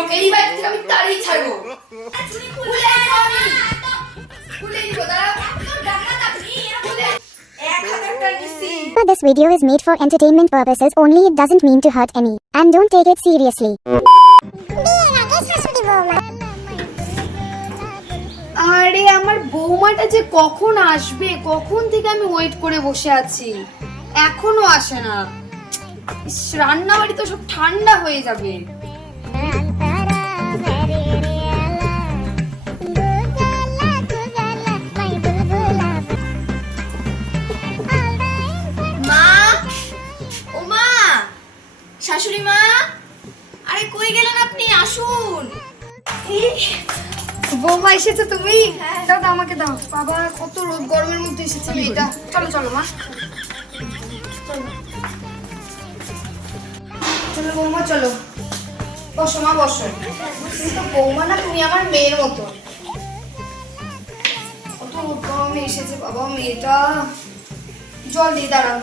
তোমাকে এই বাড়ি থেকে আমি তাড়িয়ে ছাড়বো। For this video is made for entertainment purposes only. It doesn't mean to hurt any. And don't take it seriously. আরে আমার বৌমাটা যে কখন আসবে, কখন থেকে আমি ওয়েট করে বসে আছি, এখনো আসে না। রান্না বাড়ি তো সব ঠান্ডা হয়ে যাবে। মা, ও মা, শাশুড়ি মা, আরে কই গেলেন আপনি? আসুন। বৌমা এসেছো তুমি? দাও দাও, আমাকে দাও। বাবা কত রোদ গরমের মধ্যে এসেছে মেয়েটা। চলো চলো মা, চলো বৌমা চলো। বসো মা বসো। তুমি তো বৌমা না, তুমি আমার মেয়ের মতো। কত রোদ গরমে এসেছে বাবা মেয়েটা। জল দিয়ে দাঁড়াও।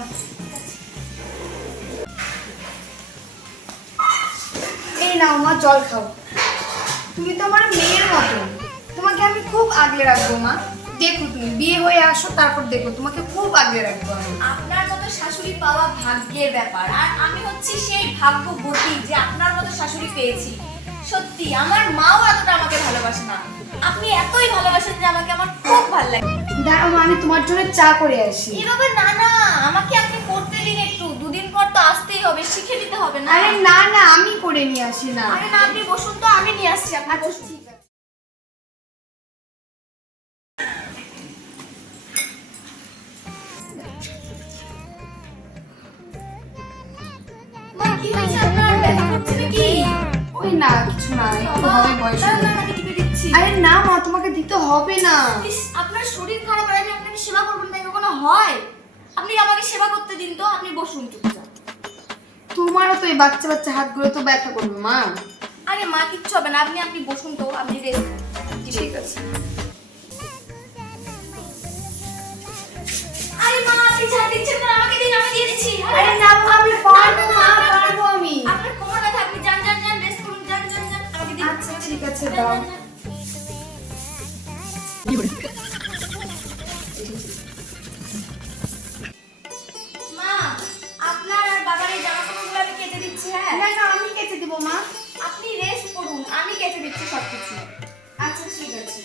এই নাও মা জল খাও। তুমি তো আমার মেয়ের মতো, তোমাকে আমি খুব আগলে রাখবো মা। দেখো তুমি বিয়ে হয়ে আসো, তারপর দেখো তোমাকে খুব আগলে রাখবো আমি। আপনার মতো শাশুড়ি পাওয়া ভাগ্যের ব্যাপার, আর আমি হচ্ছি সেই ভাগ্যবতী যে আপনার মতো শাশুড়ি পেয়েছি। সত্যি আমার মাও এতটা আমাকে ভালোবাসে না, আপনি এতই ভালোবাসেন যে আমাকে আমার খুব ভালো লাগে। দাঁড়াও মা, আমি তোমার জন্য চা করে আসি। এভাবে না না, আমাকে আপনি করতে দিন একটু, দুদিন পর তো আসতেই হবে, শিখে নিতে হবে না? আরে না না, আমি করে নিয়ে আসি না। আরে না, আপনি বসুন তো, আমি নিয়ে আসছি। আপনি আচ্ছা বসুন। ঠিক আছে। মা, কি হয়েছে আপনার? ব্যথা করছে নাকি? ওই না কিছু না, একটু হবে বয়স হলে। দাঁড়ান, আমি টিপে দিচ্ছি। আরে না মা, তোমাকে দিতে হবে না। ইস, আপনার শরীর খারাপ, আর আমি আপনাকে সেবা করবেন না, কখনো হয়? আপনি আমাকে সেবা করতে দিন তো, আপনি বসুন চুপচাপ। তোমারও তো এই বাচ্চা বাচ্চা হাতগুলো তো ব্যথা করবে মা। আরে মা, কিচ্ছু হবে না, আপনি বসুন তো, আপনি রেস্ট। ঠিক আছে। আরে মা, আপনি ছাড় দিচ্ছেন না, আমাকে দিন, আমি দিয়ে দিচ্ছি। আরে না মা, আমি পারবো মা, পারবো আমি। আপনার কোমর ব্যথা, আপনি যান যান যান, রেস্ট করুন, যান যান যান, আমাকে দিন। আচ্ছা ঠিক আছে, দাও। মা, আপনার আর বাবার এই জামা কাপড়গুলো আমি কেচে দিচ্ছি। হ্যাঁ, না না, আমি কেটে দেবো মা। আপনি রেস্ট করুন, আমি কেচে দিচ্ছি সবকিছু। আচ্ছা ঠিক আছে।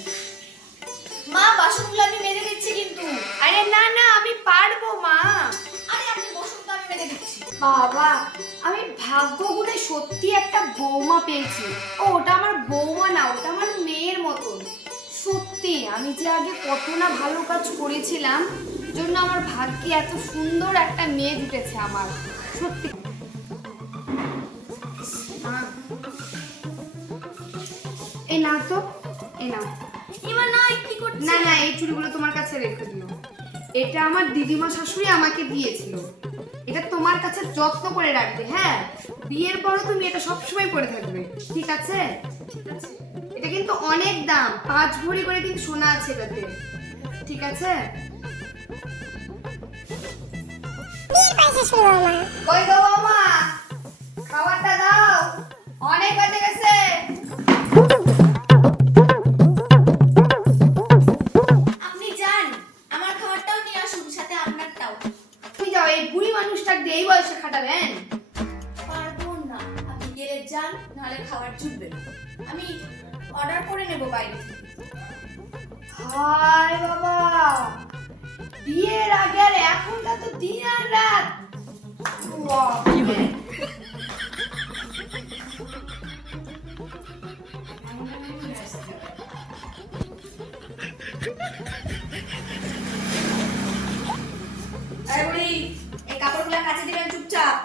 মা, বাসনগুলো আমি মেজে দিচ্ছি কিন্তু। আরে না না, আমি পারবো মা। আরে আপনি বসুন তো, আমি মেজে দিচ্ছি। বাবা, আমি ভাগ্য গুণে সত্যি একটা বৌমা পেয়েছি। ও ওটা আমার বৌমা না, ওটা আমার মেয়ের মতন। সত্যি আমি যে আগে কত না ভালো কাজ করেছিলাম, জন্য আমার ভাগ্যে এত সুন্দর একটা মেয়ে জুটেছে আমার। সত্যি এই নাও তো, এই নাও। এবার না, কি করছি? না না, এই চুড়িগুলো তোমার কাছে রেখে দিও। এটা আমার দিদিমা শাশুড়ি আমাকে দিয়েছিল। এটা তোমার কাছে যত্ন করে রাখবে। হ্যাঁ, বিয়ের পরও তুমি এটা সবসময় পরে থাকবে, ঠিক আছে? এটা কিন্তু অনেক দাম, 5 ভরি করে কিন্তু সোনা আছে এটাতে, ঠিক আছে? কই গো বৌমা, খাবারটা দাও, অনেক বেজে গেছে। আপনি যান, আমার খাবারটাও নিয়ে আসুন, সাথে আপনারটাও। তুমি যাও, এই বুড়ি মানুষটাকে দিয়ে এই বয়সে খাটাবেন? পারবো না, আপনি গেলে যান, নাহলে খাবার জুটবে না। আমি অর্ডার করে নেব বাইরে থেকে। হায় বাবা, বিয়ের আগে আর এখনটা তো দিন আর রাত। বাবা। আরে বুড়ি, এই কাপড়গুলো কাচে দিবেন চুপচাপ।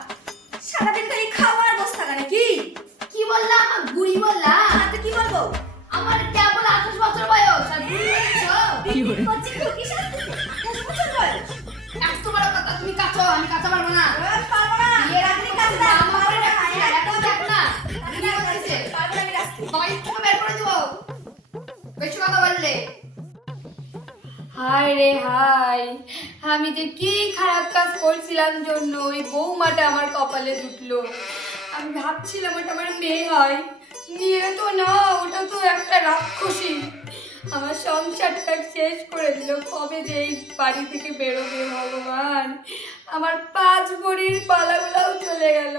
সারাদিন খালি খাবার বসে থাকা নাকি? কি বললাম? বুড়ি বললাম? তো কি বলবো? আমার কেবল 28 বছর বয়স আর বুড়ি বলছো? করছি কি শাস্তি? 28 বছর বয়স? এত বড় কথা, তুমি কাচো, আমি কাচা পারবো না। পারবো না। বিয়ের আগে কাজ না, আমার ঘরে না, এখন দেখ না। আমি বিয়ে করতেছে, পারবো না, আমি রাখছি। বাড়ি থেকে বের করে দেবো বেশি কথা বললে। হায় রে হায়, আমি যে কি খারাপ কাজ করছিলাম জন্য ওই বৌমাটা আমার কপালে জুটলো। আমি ভাবছিলাম ওটা আমার মেয়ে হয়, নিয়ে একটা রাক্ষসী আমার সংসারটা শেষ করে দিল। কবে যে এই বাড়ি থেকে বেরোবে ভগবান, আমার 5 ভরির পালাগুলাও চলে গেল।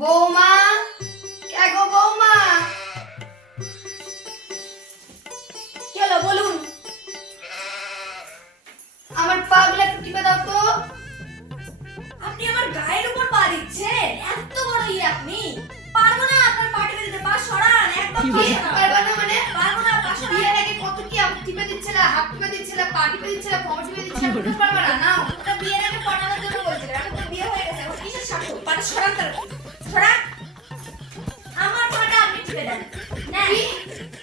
বৌমা, কে গো বৌমা? কি হলো বলুন? আমার পাগুলা একটু টিপে দাও তো। আপনি আমার গায়ের উপর পা দিচ্ছেন? এত বড় আপনি? পারবো না আপনার পা টিপে দিতে, পা সরান, একদম পা সরান। পারবা না মানে? পারবো না, পা সরান। বিয়ের আগে কত কি টিপে দিচ্ছিলে, হাত টিপে দিচ্ছিলে, পা টিপে দিচ্ছিলে, কোমর টিপে দিচ্ছিলে, বুঝতে পারবা না? নাও। ওটা বিয়ের আগে পটানোর জন্য বলছিলেন, এখন তো বিয়ে হয়ে গেছে, এখন কিসের স্বার্থ? পাটা সরান তার, সরান। আমার পাটা আপনি টিপে দেন। নেন।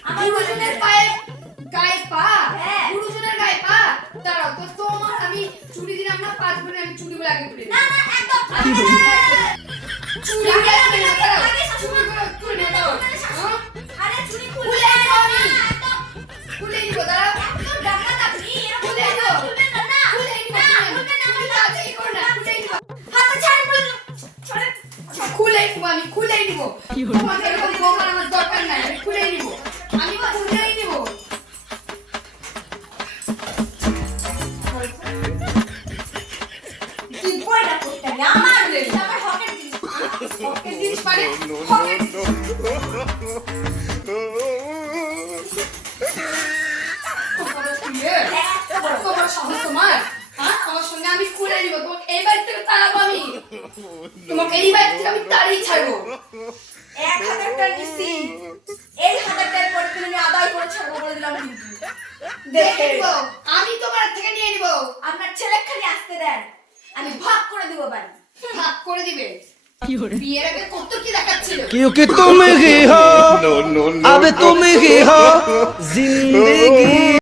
আমার গুরুজনের পায়ে গায়ে পা? হ্যাঁ। গুরুজনের গায়ে পা? দাঁড়াও তো, তোমার আমি চুড়ি দিলাম না 5 ভরি, আমি চুড়িগুলো আগে খুলে না দিই। না একদম চুড়িগুলো খুলে নাও, দাঁড়াও। আগে শাশুড়ি চুড়িগুলো খুলে নাও, দাঁড়াও। হ্যাঁ? আরে চুরি খুলে খুলে নাও আমি। একদম খুলে নিব, দাঁড়াও। একদম ডাকাত আপনি, এরকম খুলে ডাকাত নাও। খুলবেন না, না। খুলে নিব, না, খুলে খুলবেন না, নিব। আমার তাড়াতাড়ি করো না, খুলে নিব। হাতটা ছাড়েন বলে ছাড়েন। খুলে নিব, আমি খুলে নিব। তোমাকে এরকম বকার আমার দরকার নাই, আমি খুলে নিব। আমি খুলেই নিব। কি বইটা করতে হবে? আমার জিনিস, আমার হকের জিনিস। হকের জিনিস মানে? হকের জিনিস। কপালে খুলে? এত বড় সাহস তোমার? হ্যাঁ? আমার সঙ্গে আমি খুলে নিব, তোমাকে এই বাড়ি থেকে তাড়াবো আমি। তোমাকে এই বাড়ি থেকে আমি তাড়িয়ে ছাড়বো। 1000 টাকা নিচ্ছি। এই 1000 টাকা পরে তুমি আদায় করে ছাড়বো বলে দিলাম কিন্তু। দেখে নিব, আমি তোমার থেকে নিয়ে নিব। আপনার ছেলে খালি আসতে দেন, আমি ভাগ করে দিব বাড়ি। ভাগ করে দিবে। বিয়ের আগে কত কি দেখাচ্ছিল। क्योंकि तुम ही हो अब तुम ही हो जिंदगी